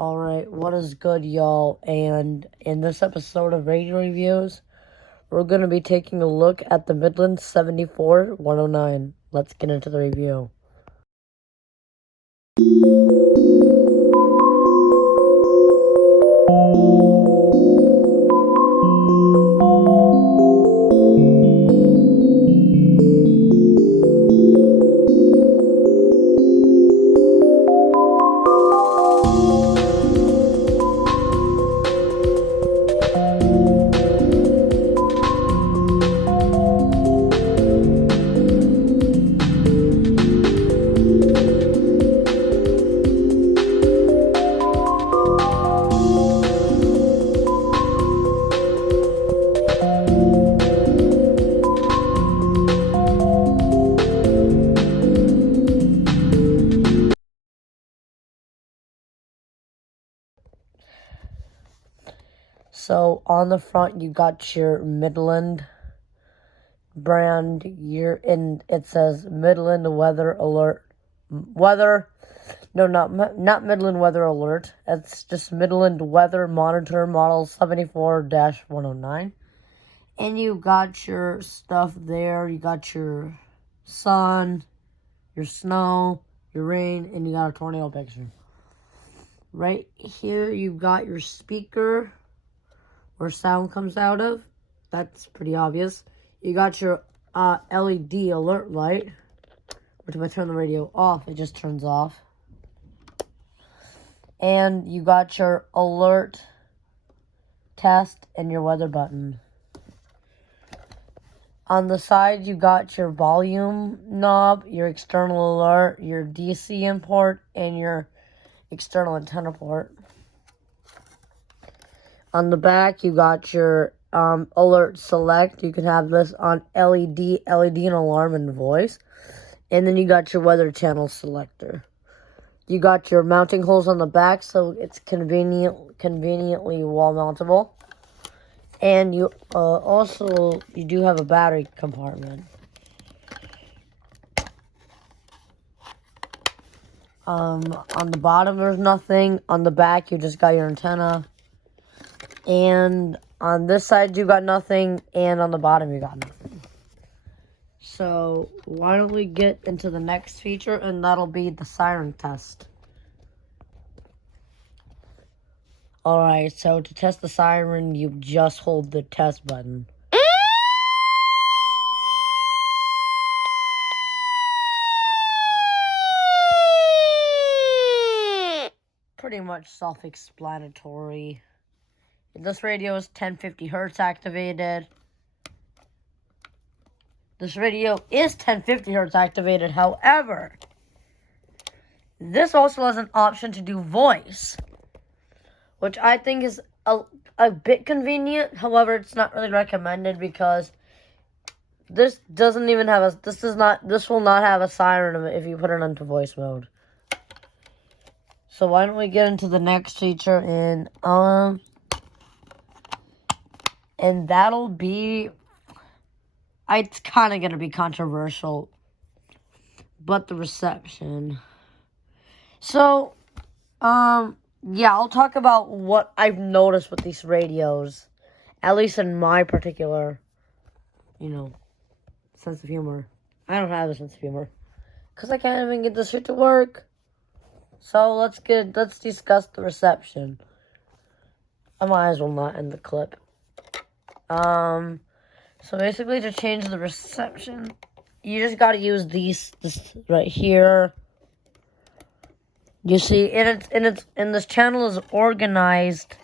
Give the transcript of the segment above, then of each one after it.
Alright, what is good, y'all? And in this episode of Radio Reviews, we're going to be taking a look at the Midland 74-109. Let's get into the review. So, on the front, you got your Midland brand. It says Midland Weather Alert. Not Midland Weather Alert. It's just Midland Weather Monitor Model 74-109. And you got your stuff there. You got your sun, your snow, your rain, and you got a tornado picture. Right here, you got your speaker where sound comes out of. That's pretty obvious. You got your LED alert light, which if I turn the radio off, it just turns off. And you got your alert, test, and your weather button. On the side, you got your volume knob, your external alert, your DC import, and your external antenna port. On the back, you got your alert select. You can have this on LED and alarm and voice. And then you got your weather channel selector. You got your mounting holes on the back, so it's conveniently wall mountable. And you you do have a battery compartment. On the bottom, there's nothing. On the back, you just got your antenna. And on this side, you got nothing. And on the bottom, you got nothing. So, why don't we get into the next feature, and that'll be the siren test. Alright, so to test the siren, you just hold the test button. Pretty much self-explanatory. This radio is 1050 hertz activated. This radio is 1050 hertz activated. However, this also has an option to do voice, which I think is a bit convenient. However, it's not really recommended because this will not have a siren if you put it into voice mode. So why don't we get into the next feature and that'll be, it's kind of going to be controversial, but the reception. So, yeah, I'll talk about what I've noticed with these radios, at least in my particular, sense of humor. I don't have a sense of humor, because I can't even get this shit to work. So, let's discuss the reception. I might as well not end the clip. So basically to change the reception, you just gotta use this right here. You see, and this channel is organized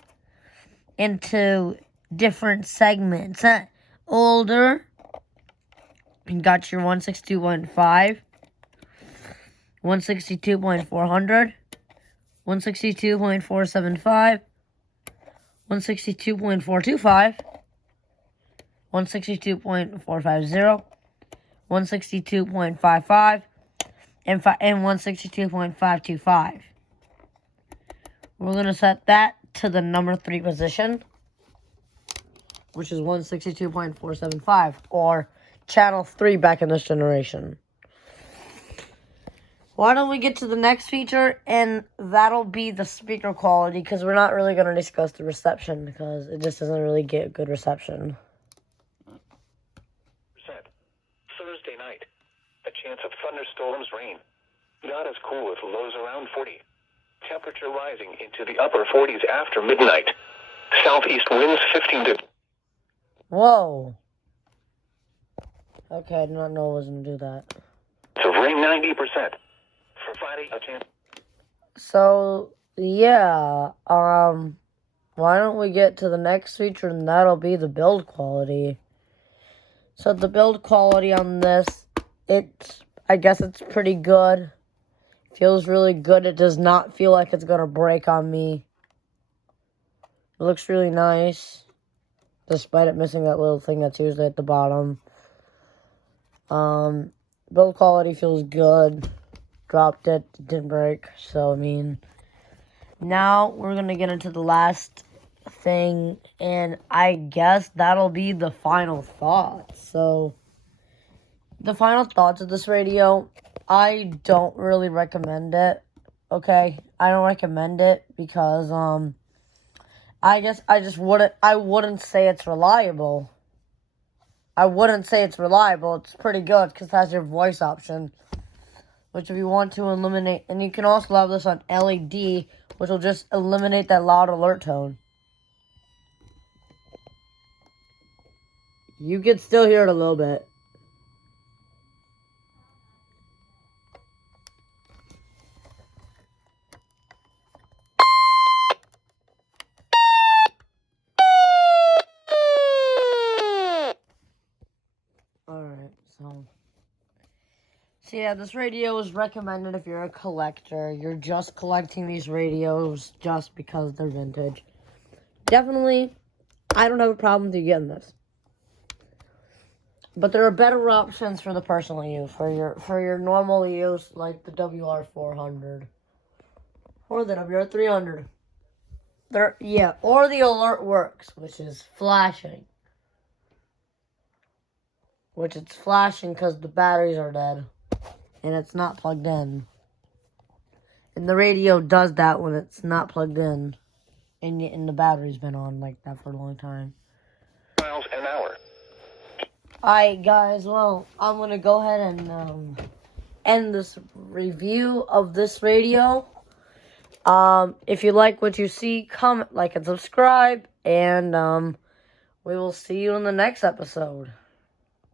into different segments. Older, you got your 162.5, 162.400, 162.475, 162.425, 162.450, 162.55, and 162.525. We're going to set that to the number 3 position, which is 162.475, or channel 3 back in this generation. Why don't we get to the next feature, and that'll be the speaker quality, because we're not really going to discuss the reception, because it just doesn't really get good reception. Thursday night. A chance of thunderstorms, rain. Not as cool with lows around 40. Temperature rising into the upper 40s after midnight. Southeast winds 15 to... Whoa. Okay, I did not know I was going to do that. So rain 90%. For Friday, a chance... So, yeah, why don't we get to the next feature, and that'll be the build quality. So the build quality on this, I guess it's pretty good. Feels really good. It does not feel like it's going to break on me. It looks really nice, despite it missing that little thing that's usually at the bottom. Build quality feels good. Dropped it, didn't break. So, I mean, now we're going to get into the last thing, and I guess that'll be the final thoughts. So, the final thoughts of this radio, I don't really recommend it. Okay, I don't recommend it because I wouldn't say it's reliable. I wouldn't say it's reliable. It's pretty good because it has your voice option, which if you want to eliminate, and you can also have this on LED, which will just eliminate that loud alert tone. You can still hear it a little bit. Alright, so yeah, this radio is recommended if you're a collector. You're just collecting these radios just because they're vintage. Definitely, I don't have a problem with you getting this. But there are better options for the personal use, for your normal use, like the WR400 or the WR300. Or the alert works, which is flashing. Which it's flashing because the batteries are dead and it's not plugged in. And the radio does that when it's not plugged in and the battery's been on like that for a long time. Miles an hour. Alright, guys, well, I'm going to go ahead and end this review of this radio. If you like what you see, comment, like, and subscribe, and we will see you in the next episode.